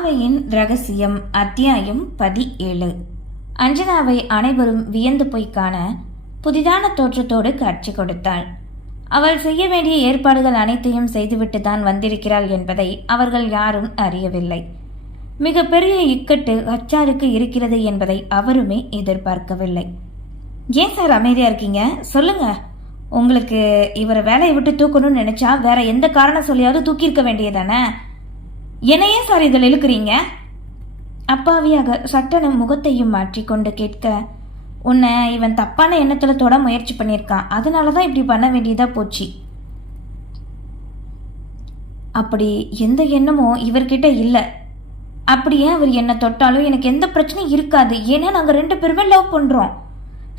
பாவையின் ரகசியம் அத்தியாயம் பதிஏழு அஞ்சனாவை அனைவரும் வியந்து போய் காண புதிதான தோற்றத்தோடு காட்சி கொடுத்தாள். அவள் செய்ய வேண்டிய ஏற்பாடுகள் அனைத்தையும் செய்துவிட்டு தான் வந்திருக்கிறாள் என்பதை அவர்கள் யாரும் அறியவில்லை. மிக பெரிய இக்கட்டு அச்சாருக்கு இருக்கிறது என்பதை அவருமே எதிர்பார்க்கவில்லை. ஏன் சார் அமைதியா இருக்கீங்க? சொல்லுங்க. உங்களுக்கு இவரை வேலையை விட்டு தூக்கணும்னு நினைச்சா வேற எந்த காரணம் சொல்லியாவது தூக்கியிருக்க வேண்டியதானே என்னையே சார் இதில் இழுக்கிறீங்க? அப்பாவியாக சட்டனும் முகத்தையும் மாற்றி கொண்டு கேட்க உன்னை இவன் தப்பான எண்ணத்தில் தொட முயற்சி பண்ணியிருக்கான். அதனால தான் இப்படி பண்ண வேண்டியதாக போச்சு. அப்படி எந்த எண்ணமும் இவர்கிட்ட இல்லை. அப்படியே அவர் என்னை தொட்டாலும் எனக்கு எந்த பிரச்சனையும் இருக்காது. ஏன்னா நாங்கள் ரெண்டு பேருமே லவ் பண்ணுறோம்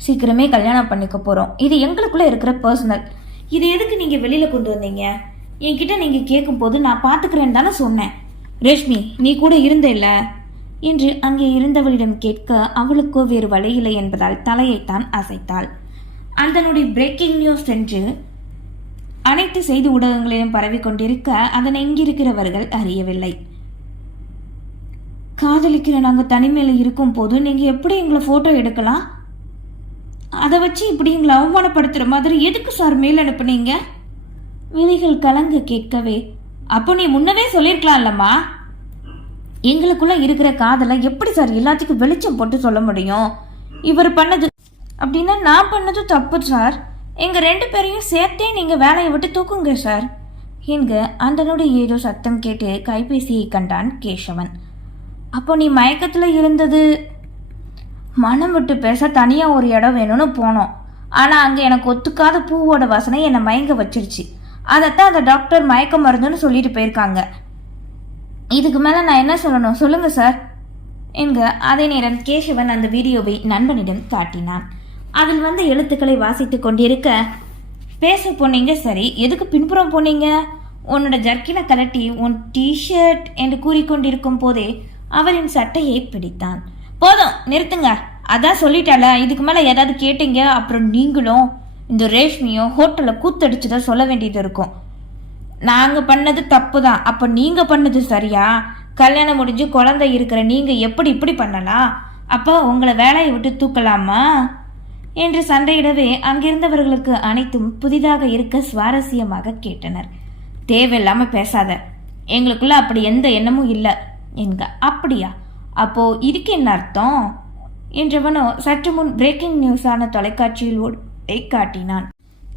சீக்கிரமே கல்யாணம் பண்ணிக்க போகிறோம் இது எங்களுக்குள்ளே இருக்கிற பர்சனல் இது எதுக்கு நீங்கள் வெளியில் கொண்டு வந்தீங்க? என்கிட்ட நீங்கள் கேட்கும்போது நான் பார்த்துக்கிறேன்னு தானே சொன்னேன். ரேஷ்மி நீ கூட இருந்த என்று அங்கே இருந்தவளிடம் கேட்க அவளுக்கோ வேறு வழி இல்லை என்பதால் தலையைத்தான் அசைத்தாள். அந்தனுடைய பிரேக்கிங் நியூஸ் என்று அனைத்து செய்தி ஊடகங்களிலும் பரவிக் கொண்டிருக்க அதனை இங்கிருக்கிறவர்கள் அறியவில்லை. காதலிக்கிற நாங்கள் தனிமையில் இருக்கும் போது நீங்கள் எப்படி எங்களை ஃபோட்டோ எடுக்கலாம்? அதை வச்சு இப்படி எங்களை அவமானப்படுத்துகிற மாதிரி எதுக்கு சார் மேல் அனுப்புனீங்க? விழிகள் கலங்க கேட்கவே அப்போ நீ முன்னவே சொல்லியிருக்கலாம்லம்மா எங்களுக்குள்ள இருக்கிற காதலை எப்படி சார் எல்லாத்துக்கும் வெளிச்சம் போட்டு சொல்ல முடியும்? இவர் பண்ணது அப்படின்னா நான் பண்ணதும் தப்பு சார். எங்க ரெண்டு பேரையும் சேர்த்தே நீங்க வேலையை விட்டு தூக்குங்க சார். என்க அந்தனுடைய ஏதோ சத்தம் கேட்டு கைபேசியை கண்டான் கேசவன். அப்போ நீ மயக்கத்துல இருந்தது? மனம் விட்டு பேச தனியா ஒரு இடம் வேணும்னு போனோம். ஆனா அங்க எனக்கு ஒத்துக்காத பூவோட வாசனை என்னை மயங்க வச்சிருச்சு. அதைத்தான் அந்த டாக்டர் மயக்க மருந்துன்னு சொல்லிட்டு போயிருக்காங்க. இதுக்கு மேலே நான் என்ன சொல்லணும்? சொல்லுங்க சார். என்க அதே நேரம் கேசவன் அந்த வீடியோவை நண்பனிடம் காட்டினான். அதில் வந்த எழுத்துக்களை வாசித்து கொண்டிருக்க பேச போனீங்க சரி. எதுக்கு பின்புறம் போனீங்க உன்னோட ஜர்க்கினை கலட்டி உன் டிஷர்ட் என்று கூறிக்கொண்டிருக்கும் போதே அவரின் சட்டையை பிடித்தான். போதும் நிறுத்துங்க. அதான் சொல்லிட்டால இதுக்கு மேலே ஏதாவது கேட்டீங்க அப்புறம் நீங்களும் இந்த ரேஷ்மியும் கூத்தடிச்சு தான் சொல்ல வேண்டியது இருக்கும். நாங்கள் பண்ணது தப்பு தான் அப்போ நீங்கள் பண்ணது சரியா? கல்யாணம் முடிஞ்சு குழந்தை இருக்கிற நீங்கள் எப்படி இப்படி பண்ணலாம்? அப்போ உங்களை வேலையை விட்டு தூக்கலாமா? என்று சண்டையிடவே அங்கிருந்தவர்களுக்கு அனைத்தும் புதிதாக இருக்க சுவாரஸ்யமாக கேட்டனர். தேவையில்லாமல் பேசாத. எங்களுக்குள்ள அப்படி எந்த எண்ணமும் இல்லை. என்க அப்படியா? அப்போ இதுக்கு என்ன அர்த்தம்? என்றவனோ சற்று முன் பிரேக்கிங் நியூஸான தொலைக்காட்சியில் ஓடு காட்டினான்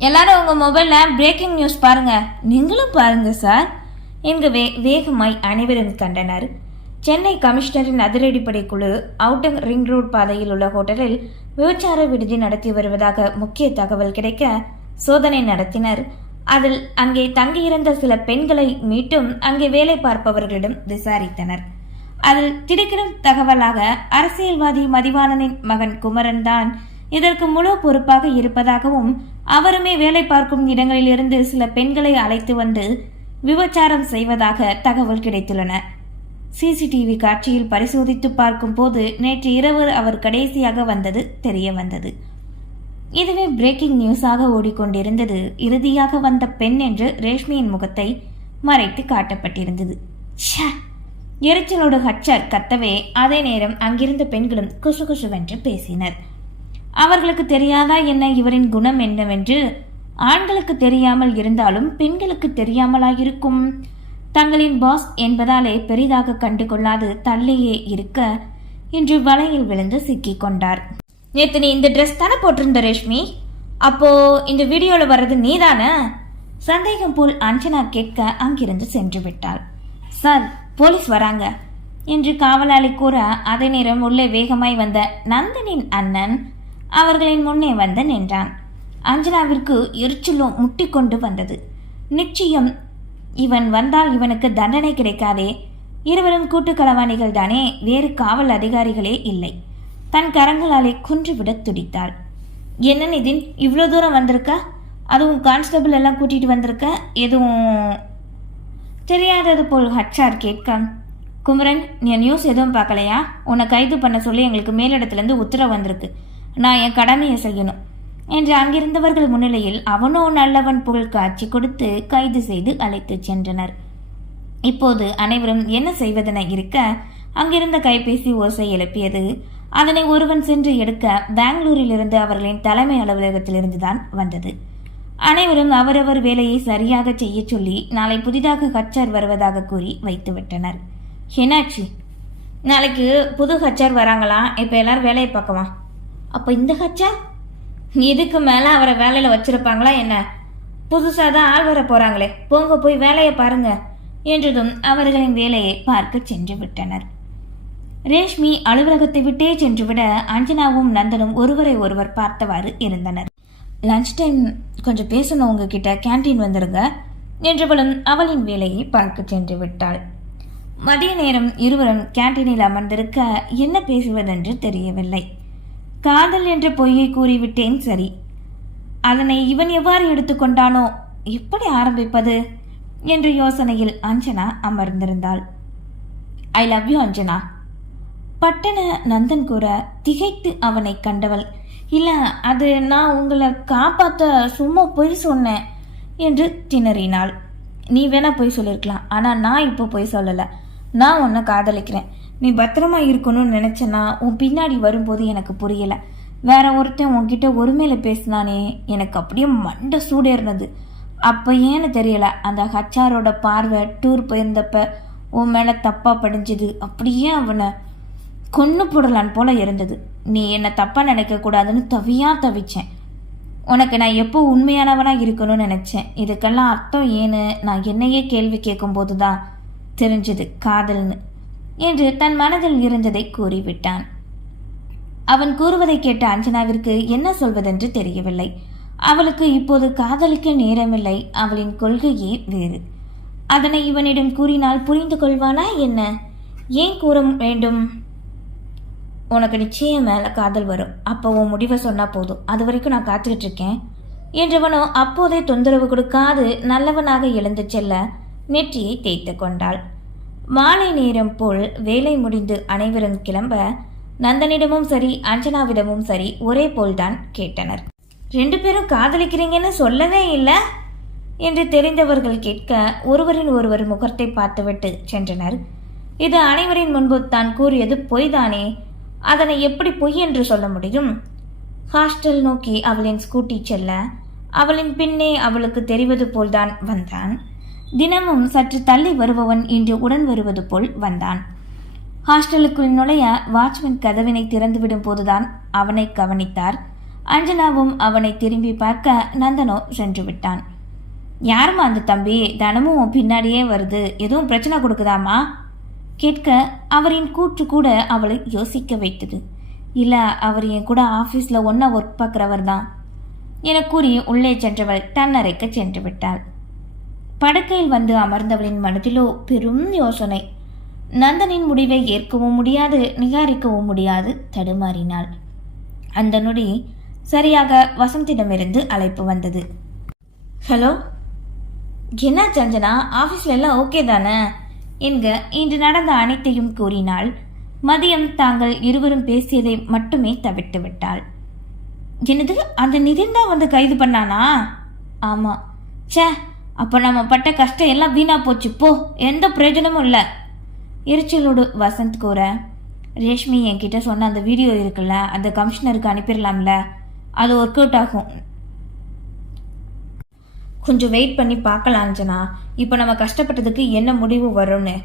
எல்லாரும் உங்க மொபைல்ல பிரேக்கிங் நியூஸ் பாருங்க. நீங்களும் பாருங்க சார் இங்கு வே வேகமாய் அனைவரும் கண்டனர். சென்னை கமிஷனரின் அதிரடிப்படை குழு அவுட்டங் ரிங் ரோட் பாதையில் உள்ள ஹோட்டலில் விபச்சார விடுதி நடத்தி வருவதாக முக்கிய தகவல் கிடைக்க சோதனை நடத்தினர். அதில் அங்கே தங்கியிருந்த சில பெண்களை மீட்டும் அங்கே வேலை பார்ப்பவர்களிடம் விசாரித்தனர். அதில் திடுக்கிடும் தகவலாக அரசியல்வாதி மதிவாணனின் மகன் குமரன் தான் இதற்கு முழு பொறுப்பாக இருப்பதாகவும் அவருமே வேலை பார்க்கும் இடங்களிலிருந்து சில பெண்களை அழைத்து வந்து விபச்சாரம் செய்வதாக தகவல் கிடைத்துள்ளன. சிசிடிவி காட்சியில் பரிசோதித்து பார்க்கும்போது நேற்று இரவு அவர் கடைசியாக வந்தது தெரிய வந்தது. இதுவே பிரேக்கிங் நியூஸாக ஓடிக்கொண்டிருந்தது. இறுதியாக வந்த பெண் என்று ரேஷ்மியின் முகத்தை மறைத்து காட்டப்பட்டிருந்தது. எரிச்சலோடு ஹச்சர் கத்தவே அதே நேரம் அங்கிருந்த பெண்களும் குசு குசுவென்று பேசினர். அவர்களுக்கு தெரியாதா என்ன இவரின் குணம் என்னவென்று? ஆண்களுக்கு தெரியாமல் இருந்தாலும் பெண்களுக்கு தெரியாமலாயிருக்கும். தங்களின் பாஸ் என்பதாலே பெரிதாக கண்டு கொள்ளாது தள்ளியே இருக்க இன்று வலையில் விழுந்து சிக்கிக் கொண்டார். நேத்து நீ இந்த ட்ரெஸ் தானே போட்டிருந்த ரேஷ்மி? அப்போ இந்த வீடியோல வர்றது நீதானே? சந்தேகம் போல் அஞ்சனா கேட்க அங்கிருந்து சென்று விட்டாள். சார் போலீஸ் வராங்க என்று காவலாளி கூற அதே நேரம் உள்ளே வேகமாய் வந்த நந்தனின் அண்ணன் அவர்களின் முன்னே வந்து நின்றான். அஞ்சனாவிற்கு எரிச்சலும் முட்டிக்கொண்டு வந்தது. நிச்சயம் இவன் வந்தால் இவனுக்கு தண்டனை கிடைக்காதே. இருவரும் கூட்டு களவாணிகள் தானே வேறு காவல் அதிகாரிகளே இல்லை. தன் கரங்களாலே குன்றுவிட துடித்தாள். என்ன நிதின் இவ்வளோ தூரம் வந்திருக்க? அதுவும் கான்ஸ்டபிள் எல்லாம் கூட்டிட்டு வந்திருக்க? எதுவும் தெரியாதது போல் ஹச்சார் கேட்க குமரன் நீ நியூஸ் எதுவும் பார்க்கலையா? உன்னை கைது பண்ண சொல்லி எங்களுக்கு மேலிடத்துலேருந்து உத்தரவு வந்திருக்கு. நான் என் கடமையை செய்யணும் என்று அங்கிருந்தவர்கள் முன்னிலையில் அவனோ நல்லவன் புகழ் காட்சி கொடுத்து கைது செய்து அழைத்துச் சென்றனர். இப்போது அனைவரும் என்ன செய்வதென இருக்க அங்கிருந்த கைபேசி ஓசை எழுப்பியது அதனை ஒருவன் சென்று எடுக்க பெங்களூரிலிருந்து அவர்களின் தலைமை அலுவலகத்திலிருந்து தான் வந்தது. அனைவரும் அவரவர் வேலையை சரியாக செய்ய சொல்லி நாளை புதிதாக ஹச்சார் வருவதாக கூறி வைத்துவிட்டனர். என்னாச்சு? நாளைக்கு புது ஹச்சார் வராங்களாம் இப்போ எல்லாரும் வேலையை பார்க்கலாம் அப்போ இந்த ஹச்சா இதுக்கு மேலே அவரை வேலையில் வச்சிருப்பாங்களா என்ன? புதுசாக தான் ஆள் வர போகிறாங்களே போங்க போய் வேலையை பாருங்க என்றதும் அவர்களின் வேலையை பார்க்க சென்று விட்டனர். ரேஷ்மி அலுவலகத்தை விட்டே சென்றுவிட அஞ்சனாவும் நந்தனும் ஒருவரை ஒருவர் பார்த்தவாறு இருந்தனர். லஞ்ச் டைம் கொஞ்சம் பேசணும் உங்ககிட்ட கேண்டீன் வந்துருங்க என்றவளும் அவளின் வேலையை பார்க்க சென்று விட்டாள். மதிய நேரம் இருவரும் கேண்டீனில் அமர்ந்திருக்க என்ன பேசுவதென்று தெரியவில்லை. காதல் என்ற பொய்யை கூறிவிட்டேன் சரி. அதனை இவன் எவ்வாறு எடுத்துக்கொண்டானோ எப்படி ஆரம்பிப்பது? என்ற யோசனையில் Anjana அமர்ந்திருந்தாள். I love you Anjana. பட்டண நந்தன் கூற திகைத்து அவனை கண்டவள். இல்ல அது நான் உங்களை காப்பாத்த சும்மா பொய் சொன்னேன் என்று திணறினாள். நீ வேணா பொய் சொல்லியிருக்கலாம் ஆனா நான் இப்போ பொய் சொல்லல. நான் உன்னை காதலிக்கிறேன். நீ பத்திரமா இருக்கணும்னு நினைச்சனா உன் பின்னாடி வரும்போது எனக்கு புரியல. வேற ஒருத்தன் உன்கிட்ட ஒருமையில பேசினானே எனக்கு அப்படியே மண்டை சூடேறினது. அப்போ ஏன்னு தெரியல அந்த ஹச்சாரோட பார்வை டூர் போயிருந்தப்ப உன் மேலே தப்பாக படிஞ்சது. அப்படியே அவனை கொன்று போடலான் போல இருந்தது. நீ என்னை தப்பாக நினைக்கக்கூடாதுன்னு தவியா தவிச்சேன். உனக்கு நான் எப்போ உண்மையானவனாக இருக்கணும்னு நினச்சேன். இதுக்கெல்லாம் அர்த்தம் ஏன்னு நான் என்னையே கேள்வி கேட்கும்போது தான் தெரிஞ்சது காதல்னு. என்று தன் மனதில் இருந்ததை கூறிவிட்டான். அவன் கூறுவதை கேட்ட அஞ்சனாவிற்கு என்ன சொல்வதென்று தெரியவில்லை. அவளுக்கு இப்போது காதலிக்க நேரமில்லை. அவளின் கொள்கையே வேறு. அதனை இவனிடம் கூறினால் புரிந்து கொள்வானா என்ன? ஏன் கூற வேண்டும்? உனக்கு நிச்சயம் மேலே காதல் வரும். அப்போ உன் முடிவை சொன்னால் போதும். அது வரைக்கும் நான் காத்துக்கிட்டு இருக்கேன். என்றவனோ அப்போதே தொந்தரவு கொடுக்காது நல்லவனாக எழுந்து செல்ல நெற்றியை தேய்த்து கொண்டாள். மாலை நேரம் போல் வேலை முடிந்து அனைவரும் கிளம்ப நந்தனிடமும் சரி அஞ்சனாவிடமும் சரி ஒரே போல்தான் கேட்டனர். ரெண்டு பேரும் காதலிக்கிறீங்கன்னு சொல்லவே இல்லை? என்று தெரிந்தவர்கள் கேட்க ஒருவரின் ஒருவர் முகத்தை பார்த்துவிட்டு சென்றனர். இது அனைவரின் முன்பு தான் கூறியது பொய்தானே? அதனை எப்படி பொய் என்று சொல்ல முடியும்? ஹாஸ்டல் நோக்கி அவளின் ஸ்கூட்டி செல்ல அவளின் பின்னே அவளுக்கு தெரிவது போல்தான் வந்தான். தினமும் சற்று தள்ளி வருபவன் இன்று உடன் வருவது போல் வந்தான். ஹாஸ்டலுக்குள் நுழைய வாட்ச்மேன் கதவினை திறந்துவிடும் போதுதான் அவனை கவனித்தார். அஞ்சனாவும் அவனை திரும்பி பார்க்க நந்தனோ சென்று விட்டான். யாரும்மா அந்த தம்பி? தினமும் பின்னாடியே வருது. எதுவும் பிரச்சனை கொடுக்குதாமா கேட்க அவரின் கூற்று கூட அவளை யோசிக்க வைத்தது. இல்லை அவர் என் கூட ஆஃபீஸில் ஒன்றா ஒர்க் பார்க்குறவர் தான் என கூறி உள்ளே சென்றவள் தன்னறைக்கு சென்று விட்டாள். படுக்கையில் வந்து அமர்ந்தவளின் மனதிலோ பெரும் யோசனை. நந்தனின் முடிவை ஏற்கவும் முடியாது நிகாரிக்கவும் முடியாது தடுமாறினாள். அந்த நொடி சரியாக வசந்திடமிருந்து அழைப்பு வந்தது. ஹலோ என்ன சஞ்சனா? ஆஃபீஸ்ல எல்லாம் ஓகே தானே? என்க இன்று நடந்த அனைத்தையும் கூறினாள். மதியம் தாங்கள் இருவரும் பேசியதை மட்டுமே தவிர்த்து விட்டாள். என்னது? அந்த நிதின் தான் வந்து கைது பண்ணானா? ஆமாம் ச்சே அப்போ நம்ம பட்ட கஷ்டம் எல்லாம் வீணா போச்சு. போ எந்த பிரயோஜனமும் இல்லை. எரிச்சலோடு வசந்த் கூற ரேஷ்மி என்கிட்ட சொன்ன அந்த வீடியோ இருக்குல்ல அந்த கமிஷனருக்கு அனுப்பிடலாம்ல. அது ஒர்க் அவுட் ஆகும். கொஞ்சம் வெயிட் பண்ணி பார்க்கலாம் அஞ்சனா. இப்போ நம்ம கஷ்டப்பட்டதுக்கு என்ன முடிவு வரும்னு.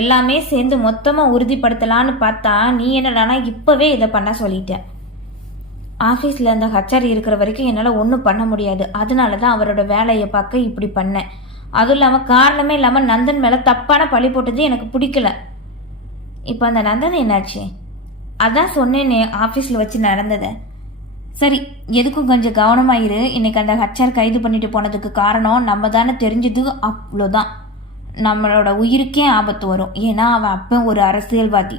எல்லாமே சேர்ந்து மொத்தமாக உறுதிப்படுத்தலான்னு பார்த்தா நீ என்னடானா இப்போவே இதை பண்ண சொல்லிட்டேன் ஆஃபீஸில் அந்த ஹச்சாரி இருக்கிற வரைக்கும் என்னால் ஒன்றும் பண்ண முடியாது. அதனால தான் அவரோட வேலையை பார்க்க இப்படி பண்ணேன். அதுவும் இல்லாமல் காரணமே இல்லாமல் நந்தன் மேலே தப்பான பழி போட்டது எனக்கு பிடிக்கல. இப்போ அந்த நந்தன் என்னாச்சு? அதான் சொன்னேனே ஆஃபீஸில் வச்சு நடந்ததை. சரி எதுக்கும் கொஞ்சம் கவனமாயிரு இன்னைக்கு அந்த ஹச்ஆர் கைது பண்ணிட்டு போனதுக்கு காரணம் நம்ம தானே தெரிஞ்சது அவ்வளோதான் நம்மளோட உயிருக்கே ஆபத்து வரும். ஏன்னா அவன் அப்போ ஒரு அரசியல்வாதி.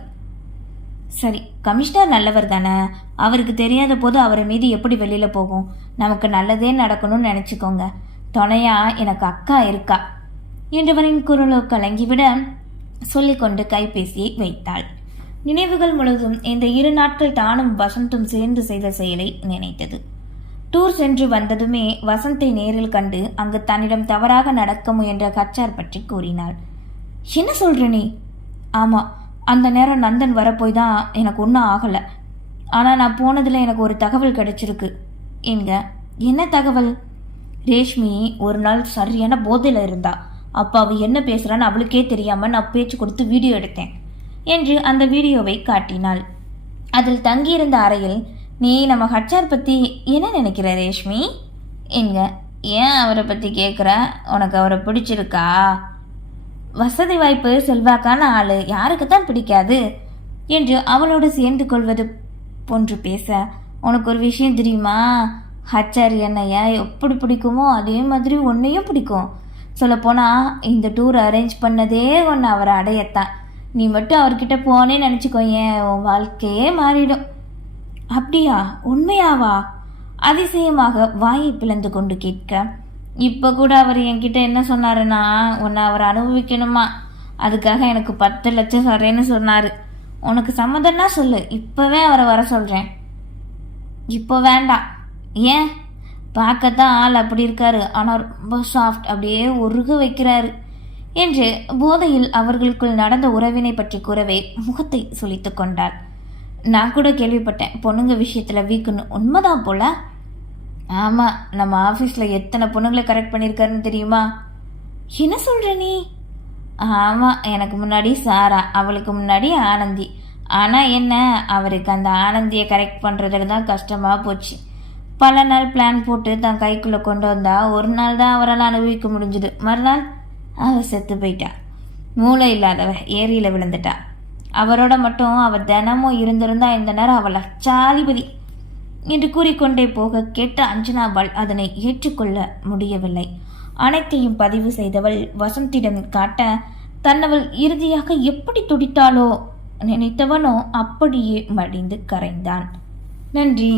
சரி கமிஷனர் நல்லவர் தானே? அவருக்கு தெரியாத போது அவர் மீது எப்படி வெளியில் போகும்? நமக்கு நல்லதே நடக்கணும்னு நினச்சிக்கோங்க. துணையா எனக்கு அக்கா இருக்கா? என்றவரின் குரலோ கலங்கிவிட சொல்லிக்கொண்டு கைபேசியை வைத்தாள். நினைவுகள் முழுவதும் இந்த இரு நாட்கள் தானும் வசந்தும் சேர்ந்து செய்த செயலை நினைத்தது. டூர் சென்று வந்ததுமே வசந்தை நேரில் கண்டு அங்கு தன்னிடம் தவறாக நடக்க முயன்ற கச்சார் பற்றி கூறினாள். என்ன சொல்கிற நீ? ஆமாம் அந்த நேரம் நந்தன் வரப்போய் தான் எனக்கு ஒன்றும் ஆகலை. ஆனால் நான் போனதில் எனக்கு ஒரு தகவல் கிடச்சிருக்கு. எங்க? என்ன தகவல்? ரேஷ்மி ஒரு நாள் சரியான போதையில் இருந்தா. அப்போ அவள் என்ன பேசுகிறான்னு அவளுக்கே தெரியாமல் நான் பேச்சு கொடுத்து வீடியோ எடுத்தேன் என்று அந்த வீடியோவை காட்டினாள். அதில் தங்கியிருந்த அறையில் நீ நம்ம ஹச்சார் பற்றி என்ன நினைக்கிற ரேஷ்மி? என்க ஏன் அவரை பற்றி கேட்குற உனக்கு அவரை பிடிச்சிருக்கா? வசதி வாய்ப்பு செல்வாக்கான ஆளு யாருக்கு தான் பிடிக்காது என்று அவளோடு சேர்ந்து கொள்வது போன்று பேச. உனக்கு ஒரு விஷயம் தெரியுமா? ஹச்ஆர் என்னையா எப்படி பிடிக்குமோ அதே மாதிரி உன்னையும் பிடிக்கும். சொல்லப்போனால் இந்த டூர் அரேஞ்ச் பண்ணதே ஒன்று அவரை அடையத்தான். நீ மட்டும் அவர்கிட்ட போனே நினச்சிக்கோயேன் உன் வாழ்க்கையே மாறிடும். அப்படியா? உண்மையாவா? அதிசயமாக வாயை பிளந்து கொண்டு கேட்க. இப்போ கூட அவர் என்கிட்ட என்ன சொன்னாருன்னா உன்னை அவர் அனுபவிக்கணுமா? அதுக்காக எனக்கு பத்து லட்சம் சொல்கிறேன்னு சொன்னார். உனக்கு சம்மதம்னா சொல்லு. இப்போவே அவரை வர சொல்கிறேன் இப்போ வேண்டாம். ஏன்? பார்க்கத்தான் ஆள் அப்படி இருக்காரு. ஆனால் ரொம்ப சாஃப்ட் அப்படியே உருகு வைக்கிறாரு. என்று போதையில் அவர்களுக்குள் நடந்த உறவினை பற்றி கூறவே முகத்தை சுழித்து கொண்டார். நான் கூட கேள்விப்பட்டேன் பொண்ணுங்க விஷயத்தில் வீக்குன்னு. உண்மைதான் போல. ஆமாம் நம்ம ஆஃபீஸில் எத்தனை பொண்ணுங்களை கரெக்ட் பண்ணியிருக்காருன்னு தெரியுமா? என்ன சொல்கிற நீ? ஆமாம் எனக்கு முன்னாடி சாரா அவளுக்கு முன்னாடி ஆனந்தி. ஆனால் என்ன அவருக்கு அந்த ஆனந்தியை கரெக்ட் பண்ணுறதுல தான் கஷ்டமாக போச்சு. பல நாள் பிளான் போட்டு தான் கைக்குள்ளே கொண்டு வந்தா ஒரு நாள் தான் அவரால் அனுபவிக்க முடிஞ்சுது. மறுநாள் அவள் செத்து போயிட்டா. மூளை இல்லாதவ ஏரியில் விழுந்துட்டா. அவரோட மட்டும் அவர் தினமும் இருந்திருந்தா இந்த நேரம் அவள் லட்சாதிபதி. என்று கூறிக்கொண்டே போக கேட்ட அஞ்சனாவால் அதனை ஏற்றுக்கொள்ள முடியவில்லை. அனைத்தையும் பதிவு செய்தவள் வசந்திடம் காட்ட தன்னவள் இறுதியாக எப்படி துடித்தாளோ நினைத்தவனோ அப்படியே மடிந்து கரைந்தான். நன்றி.